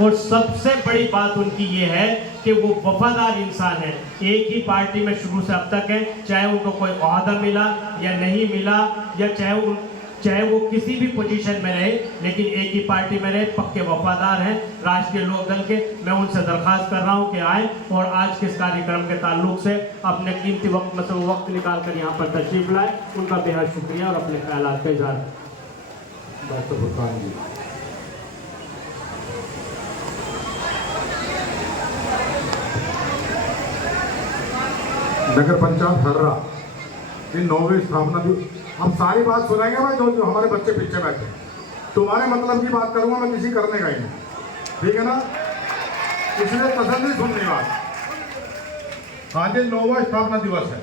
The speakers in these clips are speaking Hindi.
और सबसे बड़ी बात उनकी ये है कि वो वफादार इंसान है, एक ही पार्टी में शुरू से अब तक है, चाहे उनको कोई ओहदा मिला या नहीं मिला, या चाहे वो किसी भी पोजीशन में रहे, लेकिन एक ही पार्टी में रहे, पक्के वफादार हैं राष्ट्रीय लोक दल के। मैं उनसे दरख्वास्त कर रहा हूं कि आए और आज के इस कार्यक्रम के ताल्लुक से अपने कीमती वक्त में से वो वक्त निकाल कर यहाँ पर तशरीफ लाए। उनका बेहद शुक्रिया और अपने ख्यालात का इजहार। डॉक्टर बुरहान जी। नगर पंचायत हर्रा की 9वीं स्थापना दिवस। हम सारी बात सुनाएंगे भाई, जो हमारे बच्चे पीछे बैठे। तुम्हारे मतलब की बात करूंगा मैं, किसी करने का ही नहीं, ठीक है ना, इसलिए तसल्ली सुननी बात। आज 9वां स्थापना दिवस है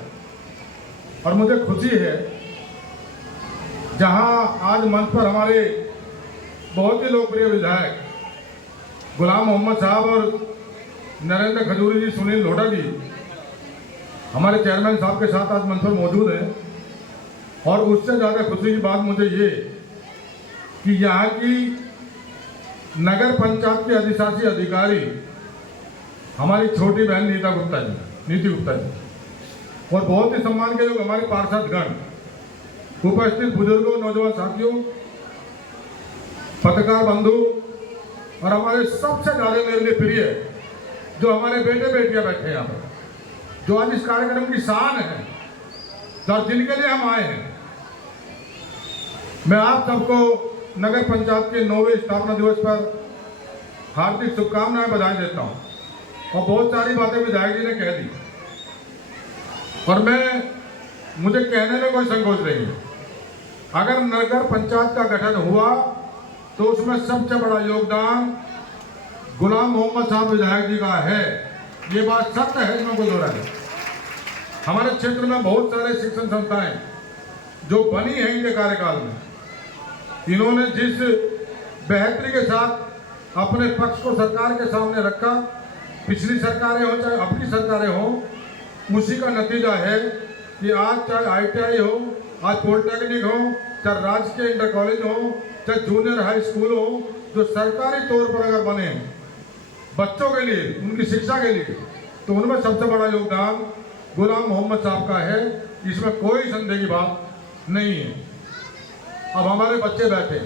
और मुझे खुशी है जहां आज मंच पर हमारे बहुत ही लोकप्रिय विधायक गुलाम मोहम्मद साहब और नरेंद्र खजूरी जी, सुनील लोढ़ा जी, हमारे चेयरमैन साहब के साथ आज मंच पर मौजूद हैं। और उससे ज़्यादा खुशी की बात मुझे ये कि यहाँ की नगर पंचायत के अधिशासी अधिकारी हमारी छोटी बहन नीति गुप्ता जी, और बहुत ही सम्मान के लोग हमारे पार्षदगण, उपस्थित बुजुर्गों, नौजवान साथियों, पत्रकार बंधु, और हमारे सबसे ज़्यादा मेरे लिए प्रिय जो हमारे बेटे बेटियां बैठे हैं यहाँ पर, जो आज इस कार्यक्रम की शान है, और जिनके लिए हम आए हैं। मैं आप सबको नगर पंचायत के 9वें स्थापना दिवस पर हार्दिक शुभकामनाएं, बधाई देता हूं। और बहुत सारी बातें विधायक जी ने कह दी और मुझे कहने में कोई संकोच नहीं है। अगर नगर पंचायत का गठन हुआ तो उसमें सबसे बड़ा योगदान गुलाम मोहम्मद साहब विधायक जी का है। ये बात सत्य है, इसमें कोई दो राय नहीं। हमारे क्षेत्र में बहुत सारे शिक्षण संस्थाएं जो बनी हैं इनके कार्यकाल में, इन्होंने जिस बेहतरी के साथ अपने पक्ष को सरकार के सामने रखा, पिछली सरकारें हो चाहे अब की सरकारें हो, उसी का नतीजा है कि आज चाहे ITI हो, आज पॉलिटेक्निक हो, चाहे राजकीय इंटर कॉलेज हो, चाहे जूनियर हाई स्कूल हो, जो सरकारी तौर पर अगर बने बच्चों के लिए, उनकी शिक्षा के लिए, तो उनमें सबसे बड़ा योगदान गुलाम मोहम्मद साहब का है। इसमें कोई संदेह की बात नहीं है। अब हमारे बच्चे बैठे,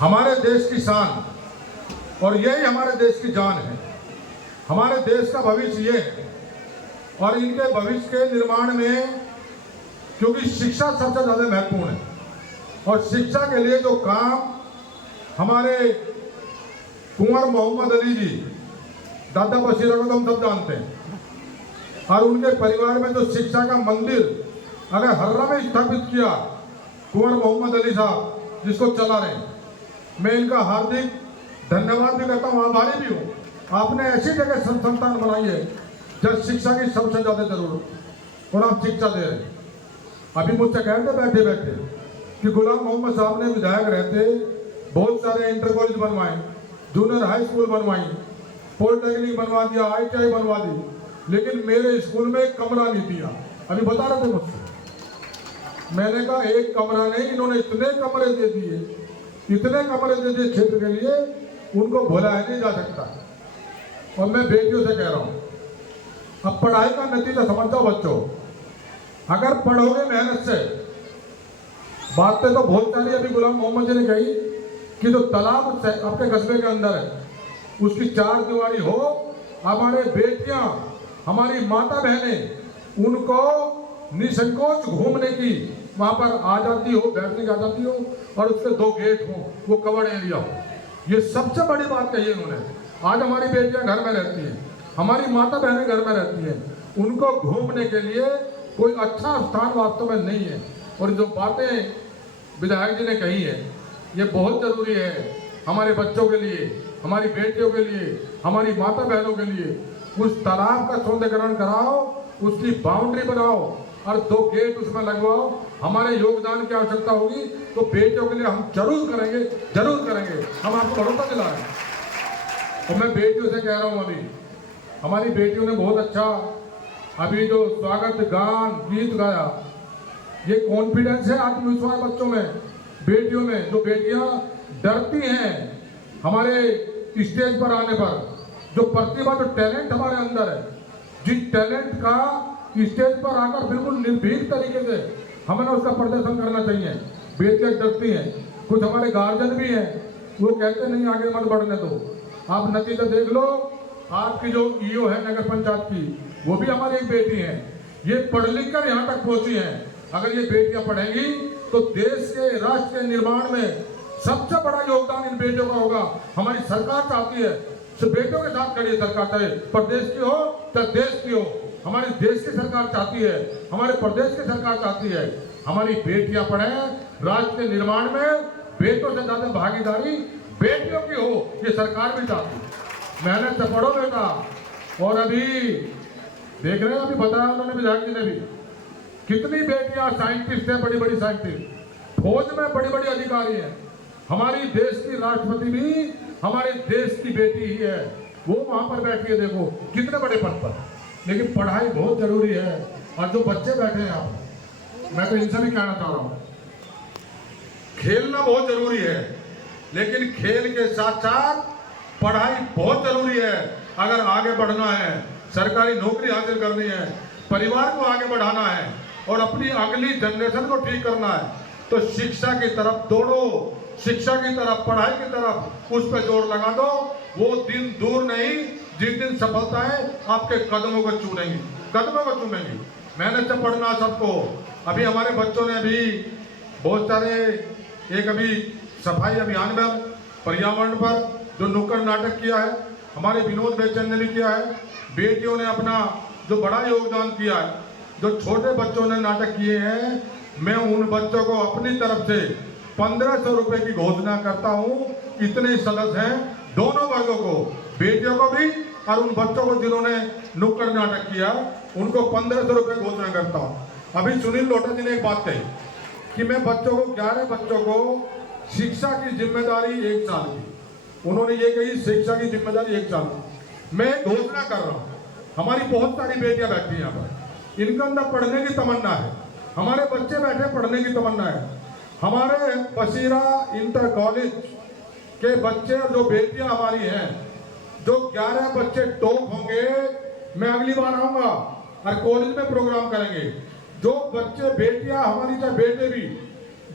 हमारे देश की शान, और यही हमारे देश की जान है। हमारे देश का भविष्य ये है, और इनके भविष्य के निर्माण में, क्योंकि शिक्षा सबसे ज़्यादा महत्वपूर्ण है, और शिक्षा के लिए जो काम हमारे कुंवर मोहम्मद अली जी, दादा बशीर को तो हम सब जानते हैं, और उनके परिवार में जो शिक्षा का मंदिर अगर हर्रा में स्थापित किया कुंवर मोहम्मद अली साहब, जिसको चला रहे हैं, मैं इनका हार्दिक धन्यवाद भी करता हूँ, आभारी भी हूँ। आपने ऐसी जगह संस्थान बनाई है जब शिक्षा की सबसे ज़्यादा जरूरत, और आप शिक्षा दे रहे हैं। अभी मुझसे कहते बैठे बैठे कि गुलाम मोहम्मद साहब ने विधायक रहते बहुत सारे इंटर कॉलेज बनवाए, जूनियर हाई स्कूल बनवाई, पॉलिटेक्निक बनवा दिया, ITI बनवा दी, लेकिन मेरे स्कूल में एक कमरा नहीं दिया। अभी बता रहे थे मुझसे, मैंने कहा एक कमरा नहीं, इन्होंने इतने कमरे दे दिए, इतने कमरे दे दिए क्षेत्र के लिए, उनको भुलाया नहीं जा सकता। और मैं बेटियों से कह रहा हूँ, अब पढ़ाई का नतीजा समझ जाओ बच्चों। अगर पढ़ोगे मेहनत से, बातें तो बहुत सारी अभी गुलाम मोहम्मद जी ने कही कि जो तालाब आपके कस्बे के अंदर है, उसकी 4 दीवारी हो, हमारे बेटियां, हमारी माता बहनें, उनको निसंकोच घूमने की वहाँ पर आज़ादी हो, बैठने की आज़ादी हो, और उसके 2 गेट हो, वो कवर्ड एरिया हो। ये सबसे बड़ी बात कही इन्होंने। आज हमारी बेटियां घर में रहती हैं, हमारी माता बहनें घर में रहती हैं, उनको घूमने के लिए कोई अच्छा स्थान वास्तव में नहीं है। और जो बातें विधायक जी ने कही है, ये बहुत ज़रूरी है हमारे बच्चों के लिए, हमारी बेटियों के लिए, हमारी माता बहनों के लिए। उस तालाब का सौंदर्यीकरण कराओ, उसकी बाउंड्री बनाओ, और 2 गेट उसमें लगवाओ। हमारे योगदान की आवश्यकता होगी तो बेटियों के लिए हम जरूर करेंगे, जरूर करेंगे। हम आपको भरोसा दिला रहे हैं। और मैं बेटियों से कह रहा हूँ, अभी हमारी बेटियों ने बहुत अच्छा अभी जो स्वागत गान गीत गाया, ये कॉन्फिडेंस है, आत्मविश्वास बच्चों में, बेटियों में। जो बेटियां डरती हैं हमारे स्टेज पर आने पर जो प्रतिभा, जो टैलेंट हमारे अंदर है, जिस टैलेंट का स्टेज पर आकर बिल्कुल निर्भीक तरीके से हमें उसका प्रदर्शन करना चाहिए। बेटियां डरती हैं, कुछ हमारे गार्जियन भी हैं, वो कहते नहीं आगे मत बढ़ने दो। आप नतीजा देख लो, आपकी जो ईओ है नगर पंचायत की, वो भी हमारी एक बेटी है। ये पढ़ लिख कर यहाँ तक पहुंची है। अगर ये बेटियां पढ़ेंगी तो देश के, राष्ट्र के निर्माण में सबसे बड़ा योगदान इन बेटियों का होगा। हमारी सरकार चाहती है सिर्फ बेटियों के साथ खड़ी है सरकार, चाहे प्रदेश की हो चाहे देश की हो। हमारे देश की सरकार चाहती है, हमारे प्रदेश की सरकार चाहती है हमारी बेटियां पढ़े, राष्ट्र के निर्माण में बेटों से ज्यादा भागीदारी बेटियों की हो, ये सरकार भी चाहती है। मेहनत से पढ़ो बेटा। और अभी देख रहे हैं, अभी बताया उन्होंने, विधायक जी ने भी, कितनी बेटियां साइंटिस्ट हैं, बड़ी बड़ी साइंटिस्ट, फौज में बड़ी बड़ी अधिकारी हैं। हमारी देश की राष्ट्रपति भी हमारे देश की बेटी ही है, वो वहां पर बैठी है, देखो कितने बड़े पद पर। लेकिन पढ़ाई बहुत जरूरी है। और जो बच्चे बैठे हैं आप, मैं तो इनसे भी कहना चाह रहा हूं, खेलना बहुत जरूरी है, लेकिन खेल के साथ साथ पढ़ाई बहुत जरूरी है। अगर आगे बढ़ना है, सरकारी नौकरी हासिल करनी है, परिवार को आगे बढ़ाना है और अपनी अगली जनरेशन को ठीक करना है, तो शिक्षा की तरफ दौड़ो, शिक्षा की तरफ, पढ़ाई की तरफ, उस पर जोर लगा दो। वो दिन दूर नहीं जिस दिन सफलताएं आपके कदमों को चूमेंगी, कदमों को चूमेंगी। मेहनत से पढ़ना सबको। अभी हमारे बच्चों ने भी बहुत सारे, एक अभी सफाई अभियान में पर्यावरण पर जो नुक्कड़ नाटक किया है, हमारे विनोद बेचन ने भी किया है। बेटियों ने अपना जो बड़ा योगदान किया है, जो छोटे बच्चों ने नाटक किए हैं, मैं उन बच्चों को अपनी तरफ से 1500 रुपए की घोषणा करता हूं। इतने सदस्य हैं दोनों वर्गों को, बेटियों को भी और उन बच्चों को जिन्होंने नुक्कड़ नाटक किया, उनको 1500 रुपए घोषणा करता हूं। अभी सुनील लोटा जी ने एक बात कही कि मैं बच्चों को, 11 बच्चों को शिक्षा की जिम्मेदारी 1 साल की, उन्होंने ये कही शिक्षा की जिम्मेदारी 1 साल की। मैं घोषणा कर रहा हूं, हमारी बहुत सारी बेटियां बैठी हैं यहाँ पर, इनके अंदर पढ़ने की तमन्ना है, हमारे बच्चे बैठे पढ़ने की तमन्ना है। हमारे बसीरा इंटर कॉलेज के बच्चे और जो बेटियां हमारी हैं, जो 11 बच्चे टॉप होंगे, मैं अगली बार आऊंगा और कॉलेज में प्रोग्राम करेंगे। जो बच्चे, बेटियां हमारी चाहे बेटे भी,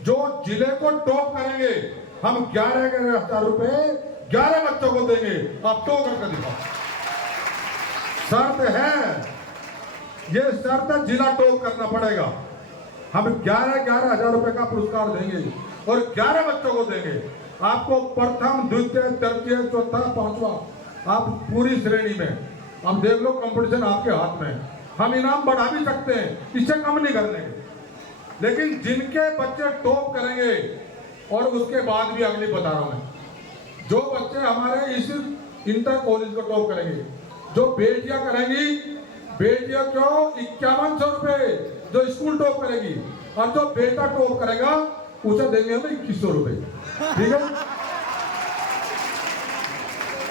जो जिले को टॉप करेंगे, हम 11,000 रुपए 11 बच्चों को देंगे। आप टॉप करके दिखाओ। शर्त है, ये शर्त है, जिला टॉप करना पड़ेगा। हम 11,000 रुपए का पुरस्कार देंगे और 11 बच्चों को देंगे। आपको प्रथम, द्वितीय, तृतीय, चौथा, 5वां, आप पूरी श्रेणी में, अब देख लो कंपटीशन आपके हाथ में। हम इनाम बढ़ा भी सकते हैं, इससे कम नहीं करने के। लेकिन जिनके बच्चे टॉप करेंगे, और उसके बाद भी अगली बता रहा हूं मैं, जो बच्चे हमारे इस इंटर कॉलेज को टॉप करेंगे, जो बेटियां करेंगी, बेटियों को 5100 रुपए जो स्कूल टॉप करेगी, और जो बेटा टॉप करेगा उसे देंगे हमें 2100 रुपए। ठीक है,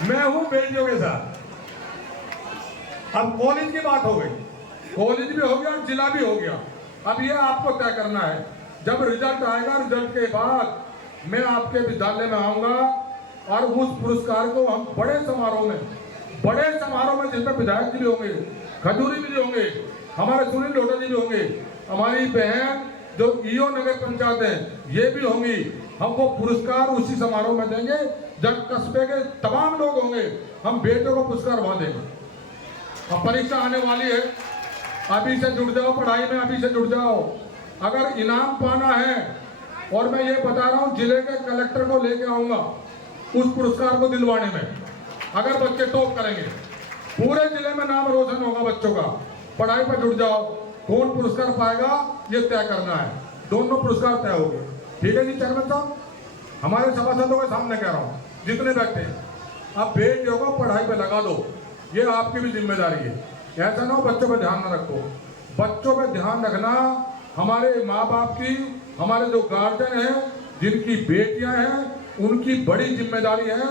मैं हूं बेटियों के साथ। अब कॉलेज की बात हो गई, कॉलेज भी हो गया और जिला भी हो गया। अब ये आपको तय करना है। जब रिजल्ट आएगा, रिजल्ट के बाद मैं आपके विद्यालय में आऊंगा और उस पुरस्कार को हम बड़े समारोह में जिसमें विधायक जी भी होंगे, खजूरी जी भी होंगे, हमारे सुनील लोटा जी भी होंगे, हमारी बहन जो ईओ नगर पंचायत है ये भी होंगी। हम वो पुरस्कार उसी समारोह में देंगे जब कस्बे के तमाम लोग होंगे। हम बेटों को पुरस्कार वहां देंगे। अब परीक्षा आने वाली है, अभी से जुड़ जाओ पढ़ाई में, अभी से जुड़ जाओ। अगर इनाम पाना है, और मैं ये बता रहा हूँ, जिले के कलेक्टर को लेके आऊंगा उस पुरस्कार को दिलवाने में। अगर बच्चे टॉप करेंगे, पूरे जिले में नाम रोशन होगा बच्चों का। पढ़ाई पर जुड़ जाओ, कौन पुरस्कार पाएगा ये तय करना है। दोनों पुरस्कार तय हो गए। ठीक है जी चेयरमैन साहब, हमारे सभासदों के सामने कह रहा हूँ, जितने बैठे हैं, आप बेटियों को पढ़ाई पे लगा दो, ये आपकी भी जिम्मेदारी है। ऐसा ना हो बच्चों पे ध्यान न रखो। बच्चों पे ध्यान रखना हमारे माँ बाप की, हमारे जो गार्जियन हैं, जिनकी बेटियां हैं, उनकी बड़ी जिम्मेदारी है।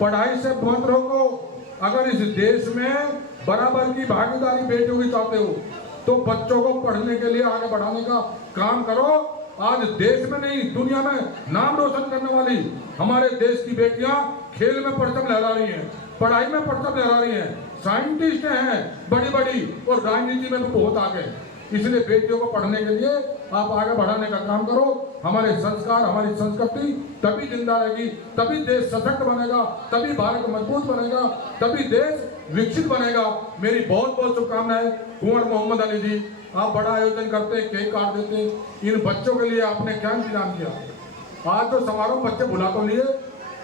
पढ़ाई से मत रोको। अगर इस देश में बराबर की भागीदारी बेटियों की चाहते हो तो बच्चों को पढ़ने के लिए आगे बढ़ाने का काम करो। आज देश में नहीं दुनिया में नाम रोशन करने वाली हमारे देश की बेटियां खेल में परचम लहरा रही हैं, पढ़ाई में परचम लहरा रही हैं, साइंटिस्ट हैं बड़ी बड़ी, और राजनीति में भी बहुत आगे। इसलिए बेटियों को पढ़ने के लिए आप आगे बढ़ाने का काम करो। हमारे संस्कार, हमारी संस्कृति तभी जिंदा रहेगी, तभी देश सशक्त बनेगा, तभी भारत मजबूत बनेगा, तभी देश विकसित बनेगा। मेरी बहुत बहुत शुभकामनाएं। कुंवर मोहम्मद अली जी, आप बड़ा आयोजन करते हैं, केक काट देते हैं, इन बच्चों के लिए आपने क्या इंतजाम किया? आज जो समारोह बच्चे बुला तो लिए,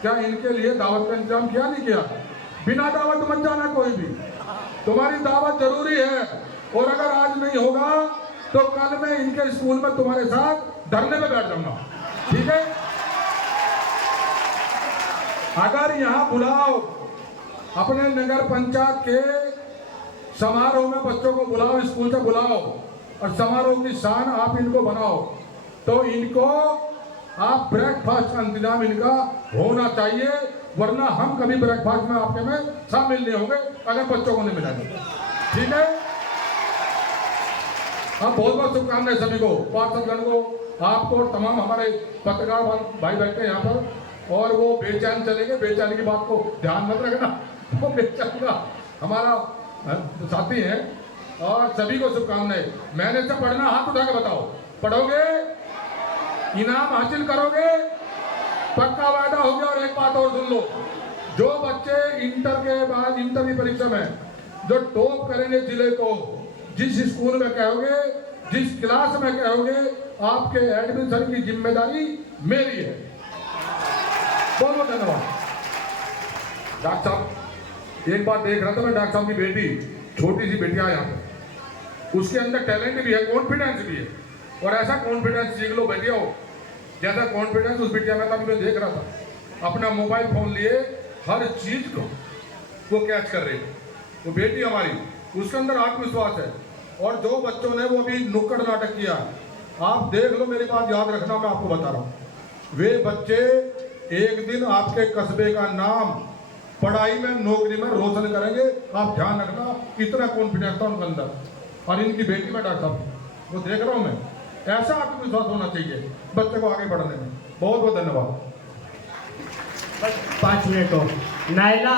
क्या इनके लिए दावत का इंतजाम किया नहीं किया? बिना दावत मत जाना कोई भी, तुम्हारी दावत जरूरी है। और अगर आज नहीं होगा तो कल मैं इनके स्कूल में तुम्हारे साथ धरने में बैठ जाऊंगा, ठीक है? अगर यहाँ बुलाओ, अपने नगर पंचायत के समारोह में बच्चों को बुलाओ, स्कूल से बुलाओ, और समारोह की शान आप इनको बनाओ, तो इनको आप ब्रेकफास्ट का इंतजाम इनका होना चाहिए, वरना हम कभी ब्रेकफास्ट में आपके में शामिल नहीं होंगे अगर बच्चों को नहीं मिलेंगे, ठीक है? अब बहुत बहुत शुभकामनाएं सभी को, पार्षदगण को, आपको और तमाम हमारे पत्रकार भाई बैठे हैं यहाँ पर, और वो बेचैन चलेंगे, बेचैन की बात को ध्यान मत रखना, वो बेचैन का हमारा साथी है। और सभी को शुभकामनाएं। मैंने से पढ़ना, हाथ उठा के बताओ, पढ़ोगे, इनाम हासिल करोगे, पक्का वायदा हो गया। और एक बात और सुन लो, जो बच्चे इंटर के बाद, इंटर की परीक्षा में जो टॉप करेंगे जिले को, जिस स्कूल में कहोगे, जिस क्लास में कहोगे, आपके एडमिशन की जिम्मेदारी मेरी है। बहुत बहुत धन्यवाद। डॉक्टर साहब, एक बात देख रहा था मैं, डॉक्टर साहब की बेटी, छोटी सी बेटियां यहाँ पे, उसके अंदर टैलेंट भी है, कॉन्फिडेंस भी है, और ऐसा कॉन्फिडेंस सीख लो बेटियों, जैसा कॉन्फिडेंस उस बिटिया में तभी मैं देख रहा था, अपना मोबाइल फोन लिए हर चीज को वो कैच कर रही है। वो बेटी हमारी, उसके अंदर आत्मविश्वास है। और जो बच्चों ने वो अभी नुक्कड़ नाटक किया, आप देख लो, मेरी बात याद रखना, मैं आपको बता रहा हूँ, वे बच्चे एक दिन आपके कस्बे का नाम पढ़ाई में, नौकरी में रोशन करेंगे, आप ध्यान रखना। इतना कॉन्फिडेंस था उनके अंदर। और इनकी बेटी में डॉक्टर साहब, वो देख रहा हूँ मैं, ऐसा आत्मविश्वास होना चाहिए बच्चे को आगे बढ़ने में। बहुत बहुत धन्यवाद। 5 मिनट हो। नायला